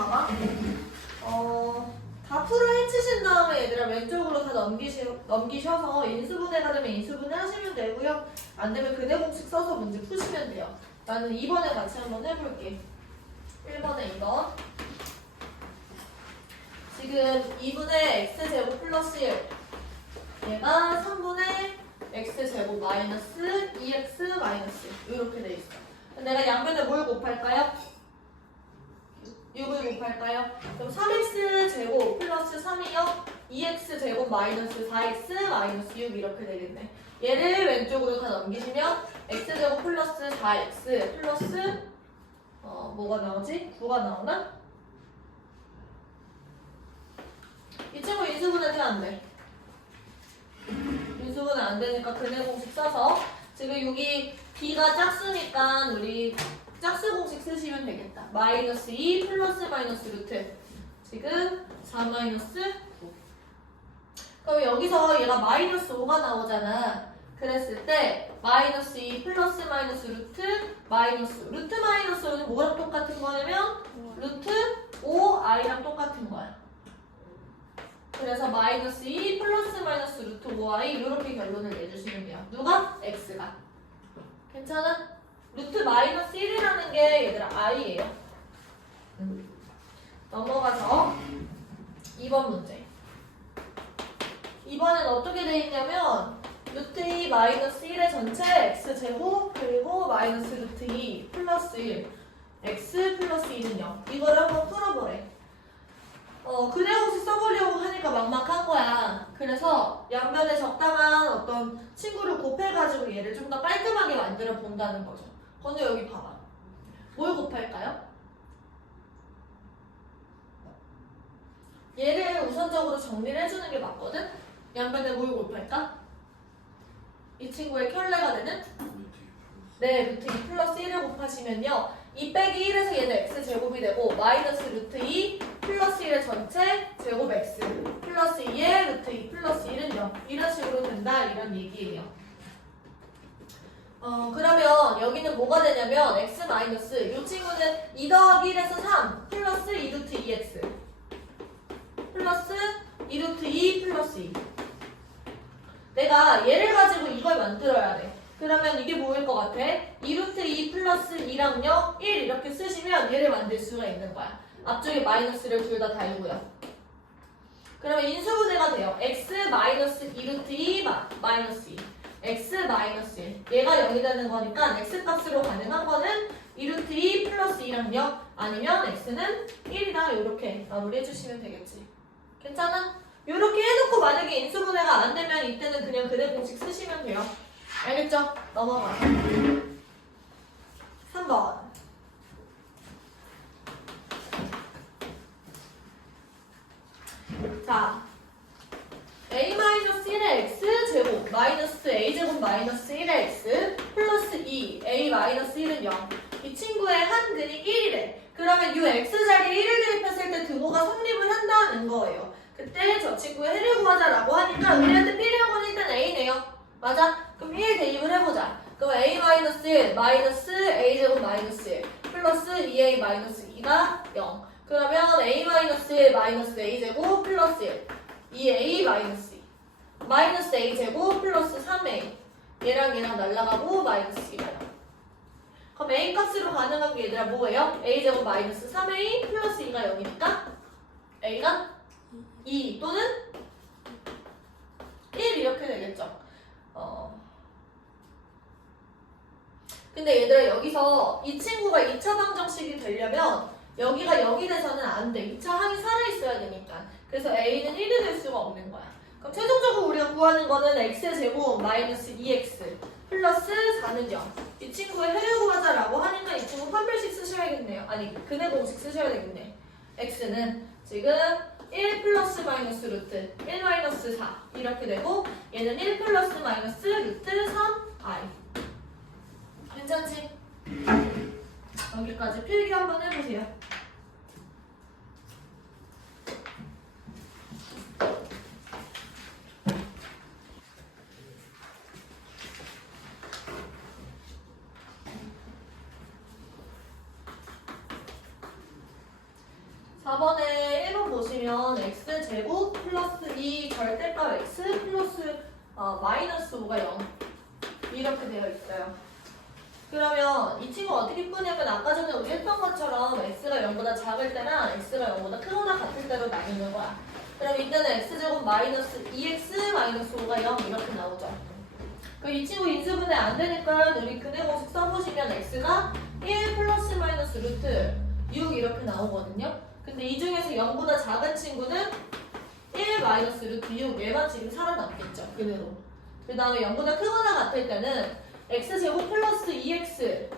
봐봐. 어, 다 풀을 해치신 다음에 얘들아 왼쪽으로 다 넘기시, 넘기셔서 인수분해가 되면 인수분해 하시면 되고요. 안 되면 그대 공식 써서 문제 푸시면 돼요. 나는 2번에 같이 한번 해볼게. 1번에 2번. 지금 2분의 x제곱 플러스 1. 얘가 3분의 x제곱 마이너스 2x 마이너스 1. 이렇게 돼 있어. 내가 양변에 뭘 곱할까요? 6을 곱할까요? 그럼 3x 제곱 플러스 3이요? 2x 제곱 마이너스 4x 마이너스 6 이렇게 되겠네. 얘를 왼쪽으로 다 넘기시면 x 제곱 플러스 4x 플러스 어 뭐가 나오지? 9가 나오나? 이 친구 인수분해 돼안 돼? 인수분해 안 되니까 근해 공식 써서 지금 여기 b가 짝수니까 우리 짝수 공식 쓰시면 되겠다. 마이너스 2 플러스 마이너스 루트. 지금 4 마이너스 9. 그럼 여기서 얘가 마이너스 5가 나오잖아. 그랬을 때 마이너스 2 플러스 마이너스 루트 마이너스 루트 마이너스는 뭐랑 똑같은 거냐면 루트 5i랑 똑같은 거야. 그래서 마이너스 2 플러스 마이너스 루트 5i 이렇게 결론을 내주시면 돼요. 누가? x가. 괜찮아? 루트 마이너스 1이라는 게 얘들아 i예요. 음. 넘어가서 2번 문제. 2번은 어떻게 돼 있냐면 루트 2 마이너스 1의 전체 x 제곱 그리고 마이너스 루트 2 플러스 1 x 플러스 2는 0 이거를 한번 풀어보래. 어, 그래 공식 써보려고 하니까 막막한 거야. 그래서 양변에 적당한 어떤 친구를 곱해가지고 얘를 좀 더 깔끔하게 만들어 본다는 거죠. 건우 여기 봐봐. 뭘 곱할까요? 얘를 우선적으로 정리를 해주는 게 맞거든? 양변에 뭘 곱할까? 이 친구의 켤레가 되는? 네, 루트 2 플러스 1을 곱하시면요. 2 빼기 1에서 얘는 x 제곱이 되고 마이너스 루트 2 플러스 1의 전체 제곱 x 플러스 2의 루트 2 플러스 1은 0 이런 식으로 된다 이런 얘기예요. 어 그러면 여기는 뭐가 되냐면 x 마이너스 이 친구는 2 더하기 1에서 3 플러스 2 루트 2x 플러스 2 루트 2 플러스 2 내가 얘를 가지고 이걸 만들어야 돼. 그러면 이게 뭐일 것 같아? 2 루트 2 플러스 2랑요 1 이렇게 쓰시면 얘를 만들 수가 있는 거야. 앞쪽에 마이너스를 둘 다 달고요. 그러면 인수분해가 돼요. x 마이너스 2 루트 2 마, 마이너스 2 x 마이너스 1 얘가 0이 되는 거니까 x 값으로 가능한 거는 2루트 2 플러스 2랑 0 아니면 x는 1이다 이렇게 마무리해 주시면 되겠지. 괜찮아? 이렇게 해놓고 만약에 인수분해가 안 되면 이때는 그냥 그대 공식 쓰시면 돼요. 알겠죠? 넘어가. 3번. 자, a-1의 x 제곱 마이너스 a 제곱 마이너스 1의 x 플러스 2 a-1은 0. 이 친구의 한 근이 1이래. 그러면 이 x 자리에 1을 대입했을 때 등호가 성립을 한다는 거예요. 그때 저 친구의 해를 구하자라고 하니까 우리한테 필요한 건 일단 a네요. 맞아? 그럼 1 대입을 해보자. 그럼 a 마이너스 1 마이너스 a 제곱 마이너스 1 플러스 2a 마이너스 2가 0. 그러면 a 마이너스 1 마이너스 a 제곱 플러스 1 2a 마이너스 2 마이너스 a 제곱 플러스 3a 얘랑 얘랑 날라가고 마이너스 2가 0. 그럼 a 값으로 가능한 게 얘들아 뭐예요? a 제곱 마이너스 3a 플러스 2가 0이니까 a가 2 또는 1 이렇게 되겠죠. 어. 근데 얘들아 여기서 이 친구가 2차 방정식이 되려면 여기가 0이 돼서는 안 돼. 2차 항이 살아있어야 되니까. 그래서 a는 1이 될 수가 없는 거야. 그럼 최종적으로 우리가 구하는 거는 x제곱 마이너스 2x 플러스 4는 0. 이 친구의 해를 구하자라고 하니까 이 친구 판별식 쓰셔야겠네요. 아니 근해 공식 쓰셔야 되겠네. x는 지금 1 플러스 마이너스 루트 1 마이너스 4 이렇게 되고 얘는 1 플러스 마이너스 루트 3i 괜찮지? 여기까지 필기 한번 해보세요. 4번에 1번 보시면 x제곱 플러스 2 절대값 x 플러스 어, 마이너스 5가 0 이렇게 되어 있어요. 그러면 이 친구 어떻게 푸냐면 아까 전에 우리 했던 것처럼 x가 0보다 작을 때랑 x가 0보다 크거나 같을 때로 나누는 거야. 그럼 이때는 x제곱 마이너스 2x 마이너스 5가 0 이렇게 나오죠. 그이 친구 인수분해 안 되니까 우리 근해 공식 써보시면 x가 1 플러스 마이너스 루트 6 이렇게 나오거든요. 근데 이 중에서 0보다 작은 친구는 1 마이너스 루트 6 얘만 지금 살아남겠죠. 그대로. 그 다음에 0보다 크거나 같을 때는 x제곱 플러스 2x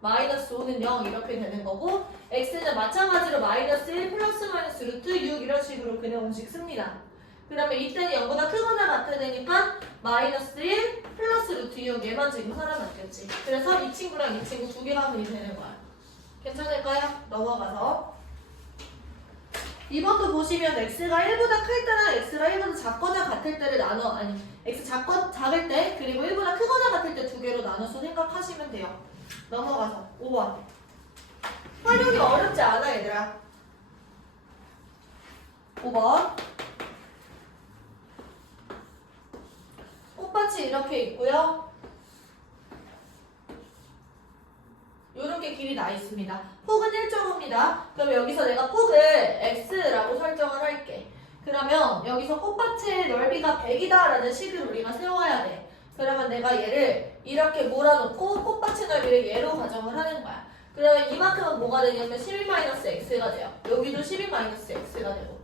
마이너스 5는 0 이렇게 되는 거고 x는 마찬가지로 마이너스 1 플러스 마이너스 루트 6 이런 식으로 근해 공식 씁니다. 그러면 이때는 0보다 크거나 같아야 되니까 마이너스 1 플러스 루트 6 얘만 지금 살아남겠지. 그래서 이 친구랑 이 친구 두 개가 분이 되는 거야. 괜찮을까요? 넘어가서 2번도 보시면 x가 1보다 클 때랑 x가 1보다 작거나 같을 때를 나눠 아니 x 작거, 작을 때 그리고 1보다 크거나 같을 때 두 개로 나눠서 생각하시면 돼요. 넘어가서 5번 활용이 어렵지 않아 얘들아 5번 꽃밭이 이렇게 있고요. 이렇게 길이 나 있습니다. 폭은 1.5입니다. 그럼 여기서 내가 폭을 x라고 설정을 할게. 그러면 여기서 꽃밭의 넓이가 100이다라는 식을 우리가 세워야 돼. 그러면 내가 얘를 이렇게 몰아놓고 꽃밭의 넓이를 얘로 가정을 하는 거야. 그러면 이만큼은 뭐가 되냐면 12-x가 돼요. 여기도 12-x가 되고.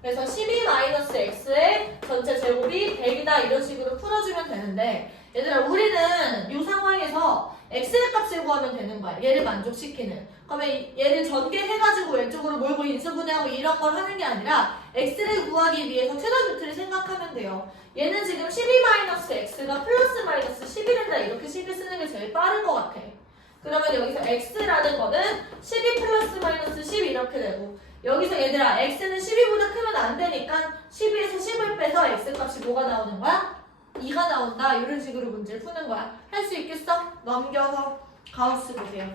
그래서 12-x의 전체 제곱이 100이다 이런 식으로 풀어주면 되는데 얘들아 우리는 이 상황에서 x의 값을 구하면 되는 거야. 얘를 만족시키는. 그러면 얘를 전개해가지고 왼쪽으로 몰고 인수분해하고 이런 걸 하는 게 아니라 x를 구하기 위해서 최단 루트를 생각하면 돼요. 얘는 지금 12-x가 플러스 마이너스 10이된다 이렇게 식을 쓰는 게 제일 빠른 것 같아. 그러면 여기서 x라는 거는 12 플러스 마이너스 10 이렇게 되고 여기서 얘들아 x는 12보다 크면 안 되니까 12에서 10을 빼서 x 값이 뭐가 나오는 거야? 2가 나온다 이런 식으로 문제를 푸는 거야 할 수 있겠어? 넘겨서 가우스 보세요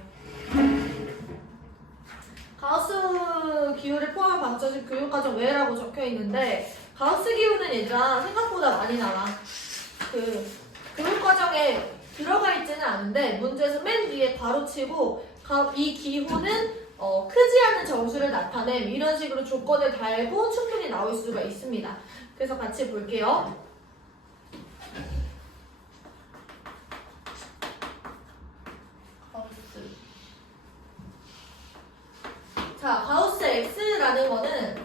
가우스 기호를 포함한 방정식 교육과정 외라고 적혀 있는데 가우스 기호는 얘들아 생각보다 많이 나와 그 교육과정에 들어가 있지는 않은데 문제에서 맨 위에 바로 치고 가- 이 기호는 어, 크지 않은 정수를 나타냄 이런 식으로 조건을 달고 충분히 나올 수가 있습니다. 그래서 같이 볼게요. 가우스. 자, 가우스 x라는 거는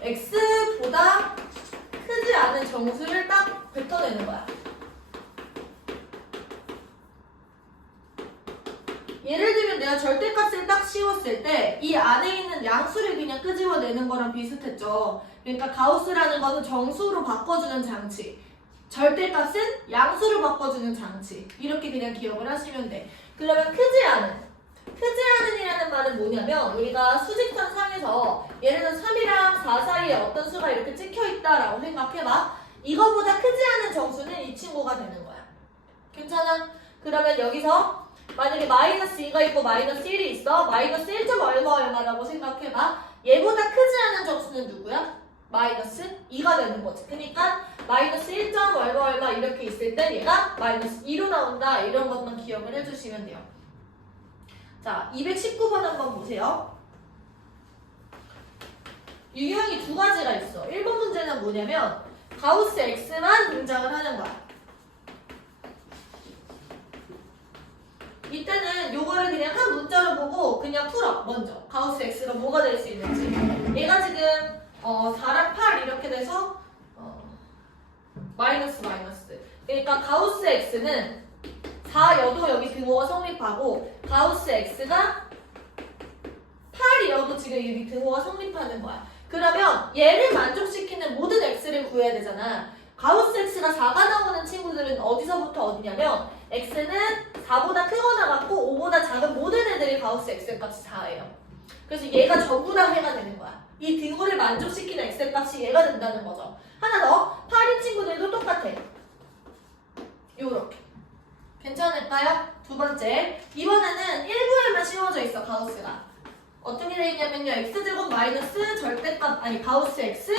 x보다 크지 않은 정수를 딱 뱉어내는 거야. 예를 들면 내가 절대값을 딱 씌웠을 때 이 안에 있는 양수를 그냥 끄집어내는 거랑 비슷했죠. 그러니까 가우스라는 거는 정수로 바꿔주는 장치. 절대값은 양수로 바꿔주는 장치. 이렇게 그냥 기억을 하시면 돼. 그러면 크지 않은. 크지 않은이라는 말은 뭐냐면 우리가 수직선 상에서 예를 들어 3이랑 4 사이에 어떤 수가 이렇게 찍혀 있다라고 생각해봐. 이거보다 크지 않은 정수는 이 친구가 되는 거야. 괜찮아? 그러면 여기서 만약에 마이너스 2가 있고 마이너스 1이 있어. 마이너스 1점 얼마 얼마라고 생각해봐. 얘보다 크지 않은 정수는 누구야? 마이너스 2가 되는 거지. 그러니까 마이너스 1점 얼마 얼마 이렇게 있을 때 얘가 마이너스 2로 나온다. 이런 것만 기억을 해주시면 돼요. 자, 219번 한번 보세요. 유형이 두 가지가 있어. 1번 문제는 뭐냐면 가우스 X만 등장을 하는 거야. 이때는 요거를 그냥 한 문자로 보고 그냥 풀어 먼저 가우스 x가 뭐가 될 수 있는지 얘가 지금 어 4랑 8 이렇게 돼서 어 마이너스 마이너스 그러니까 가우스 x는 4여도 여기 등호가 성립하고 가우스 x가 8이어도 지금 여기 등호가 성립하는 거야 그러면 얘를 만족시키는 모든 x를 구해야 되잖아 가우스 x가 4가 나오는 친구들은 어디서부터 어디냐면 x는 4보다 크거나 같고 5보다 작은 모든 애들이 가우스 x 값이 4예요. 그래서 얘가 전부 다 해가 되는 거야. 이 등호를 만족시키는 x 값이 얘가 된다는 거죠. 하나 더, 8인 친구들도 똑같아. 요렇게. 괜찮을까요? 두 번째, 이번에는 1구에만 씌워져 있어, 가우스가. 어떻게 되냐면요. x제곱 마이너스 절대값 아니 가우스 x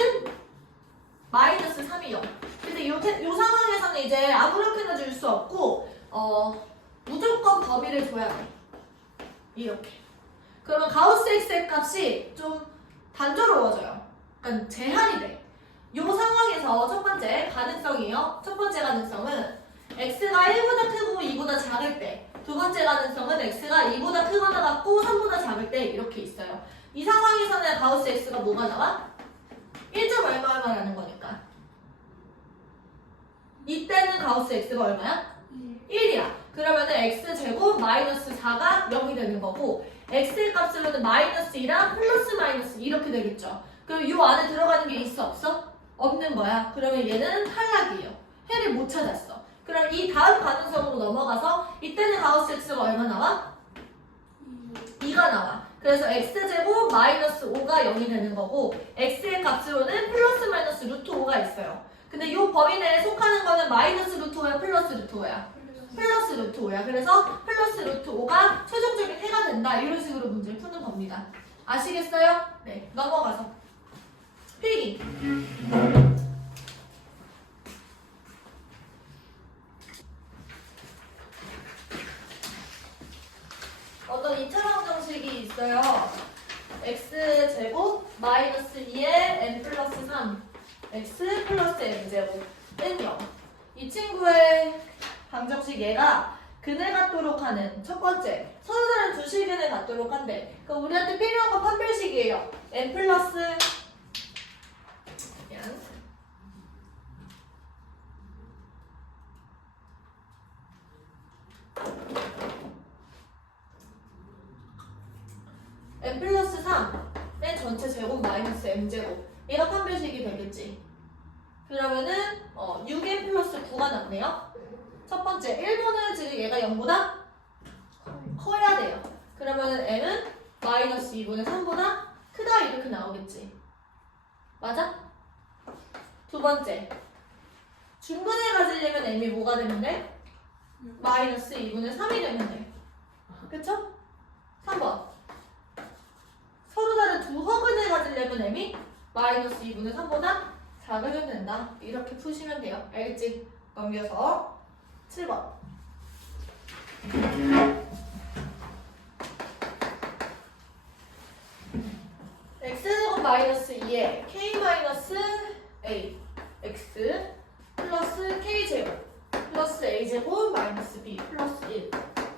마이너스 3이 0. 근데 요, 태- 요 상황에서는 이제 아무렇게나 줄 수 없고 어 무조건 범위를 줘야 돼. 이렇게. 그러면 가우스 x의 값이 좀 단조로워져요. 그러니까 제한이 돼. 요 상황에서 첫 번째 가능성이요. 첫 번째 가능성은 x가 1보다 크고 2보다 작을 때. 두 번째 가능성은 x가 2보다 크거나 같고 3보다 작을 때 이렇게 있어요. 이 상황에서는 가우스 x가 뭐가 나와? 1점 얼마 얼마라는 거니까. 이때는 가우스 x가 얼마야? 1이야. 그러면은 x제곱 마이너스 4가 0이 되는 거고 x의 값으로는 마이너스 2랑 플러스 마이너스 이렇게 되겠죠. 그럼 요 안에 들어가는 게 있어 없어? 없는 거야. 그러면 얘는 탈락이에요. 해를 못 찾았어. 그럼 이 다음 가능성으로 넘어가서 이때는 가우스 x가 얼마 나와? 2가 나와. 그래서 x제곱 마이너스 5가 0이 되는 거고 x의 값으로는 플러스 마이너스 루트 5가 있어요. 근데 이 범위 내에 속하는 거는 마이너스 루트 5야 플러스 루트 5야? 플러스 루트 5야. 그래서 플러스 루트 5가 최종적인 해가 된다. 이런 식으로 문제를 푸는 겁니다. 아시겠어요? 네. 넘어가서. 필기. 어떤 2차 방정식이 있어요. x 제곱 마이너스 2의 n 플러스 3 x 플러스 n 제곱은 0. 이 친구의 방정식 얘가 근을 갖도록 하는 첫 번째 서로 다른 두 실근을 갖도록 한대. 그 우리한테 필요한 건 판별식이에요. 미안. n 플러스 3의 전체 제곱 마이너스 m 제곱 얘가 판별식이 되겠지. 그러면은 어, 6n 플러스 9가 남네요. 첫 번째 1번은 지금 얘가 0보다 커야 돼요. 그러면은 m은 마이너스 2분의 3보다 크다 이렇게 나오겠지. 맞아? 두 번째 중근을 가지려면 m이 뭐가 되면 돼? 마이너스 2분의 3이 되면 돼. 그쵸? 3번 서로 다른 두 허근을 가지려면 m이 마이너스 2분의 3보다 작으면 된다. 이렇게 푸시면 돼요. 알겠지? 넘겨서 7번. x제곱 2에 k 마이너스 a x 플러스 k제곱 플러스 a제곱 마이너스 b 플러스 1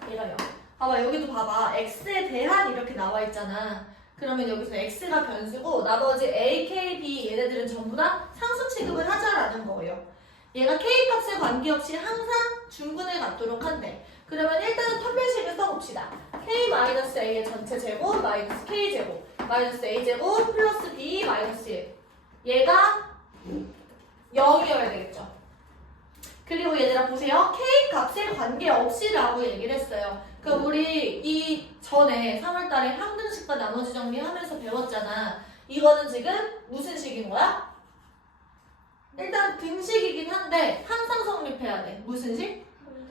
이래요. 봐봐 여기도 봐봐 x에 대한 이렇게 나와 있잖아. 그러면 여기서 x가 변수고 나머지 a, k, b 얘네들은 전부 다 상수 취급을 하자라는 거예요. 얘가 k 값에 관계없이 항상 중근을 갖도록 한대. 그러면 일단은 판별식을 써봅시다. k-a의 전체 제곱 마이너스 k제곱 마이너스 a제곱 플러스 b 마이너스 1 얘가 0이어야 되겠죠. 그리고 얘들아 보세요. k 값에 관계없이라고 얘기를 했어요. 그럼 우리 이 전에 3월달에 항등식과 나머지 정리하면서 배웠잖아. 이거는 지금 무슨 식인 거야? 일단 등식이긴 한데 항상 성립해야 돼. 무슨 식?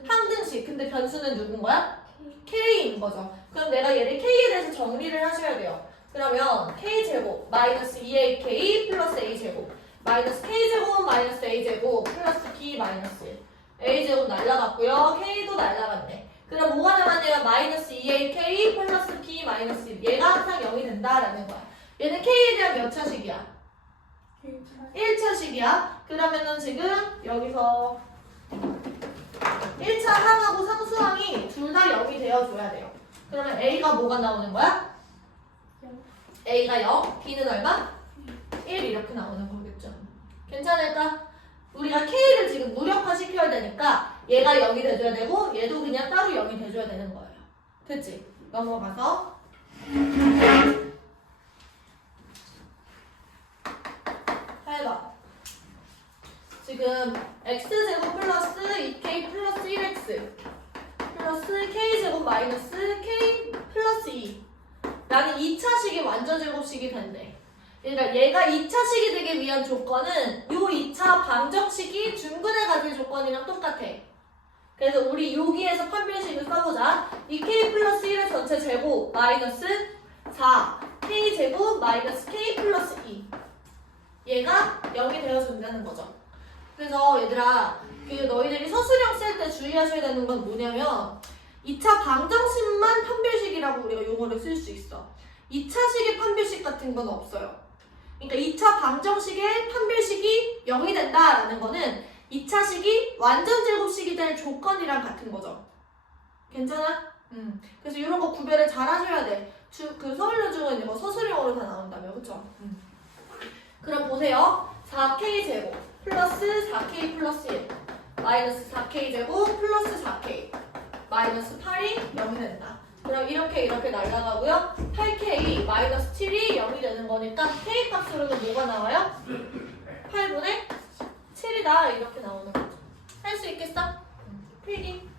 항등식. 근데 변수는 누군 거야? k인 거죠. 그럼 내가 얘를 k에 대해서 정리를 하셔야 돼요. 그러면 k제곱 마이너스 2ak 플러스 a제곱 마이너스 k제곱 마이너스 a제곱 플러스 b 마이너스 1 a제곱 날라갔고요. k도 날라갔네. 그럼 뭐가 남았냐면 마이너스 2ak 플러스 b 마이너스 1 얘가 항상 0이 된다라는 거야. 얘는 k에 대한 몇 차식이야? 1차식이야. 그러면은 지금 여기서 1차 항하고 상수항이 둘 다 0이 되어줘야 돼요. 그러면 A가 뭐가 나오는 거야? A가 0, B는 얼마? 1 이렇게 나오는 거겠죠. 괜찮을까? 우리가 K를 지금 무력화 시켜야 되니까 얘가 0이 돼줘야 되고 얘도 그냥 따로 0이 돼줘야 되는 거예요. 됐지? 넘어가서 해봐. 지금 x제곱 플러스 2k 플러스 1x 플러스 k제곱 마이너스 k 플러스 2 라는 2차식이 완전 제곱식이 된대. 그러니까 얘가 2차식이 되기 위한 조건은 요 2차 방정식이 중근을 가질 조건이랑 똑같아. 그래서 우리 여기에서 판별식을 써보자. 2k 플러스 1의 전체 제곱 마이너스 4 K제곱 마이너스 K 플러스 2 얘가 0이 되어준다는 거죠. 그래서 얘들아 그 너희들이 서술형 쓸 때 주의하셔야 되는 건 뭐냐면 2차 방정식만 판별식이라고 우리가 용어를 쓸 수 있어. 2차식의 판별식 같은 건 없어요. 그러니까 2차 방정식의 판별식이 0이 된다라는 거는 2차식이 완전 제곱식이 될 조건이랑 같은 거죠. 괜찮아? 음. 그래서 이런 거 구별을 잘 하셔야 돼. 주, 그 서울여 중은 이거 서술형으로 다 나온다며, 그쵸? 음. 그럼 보세요. 4K 제곱 플러스 4K 플러스 1 마이너스 4K 제곱 플러스 4K 마이너스 8이 0이 된다. 그럼 이렇게 이렇게 날아가고요. 8K 마이너스 7이 0이 되는 거니까 K 값으로는 뭐가 나와요? 8분의 7이다 이렇게 나오는 거죠. 할 수 있겠어? 필기.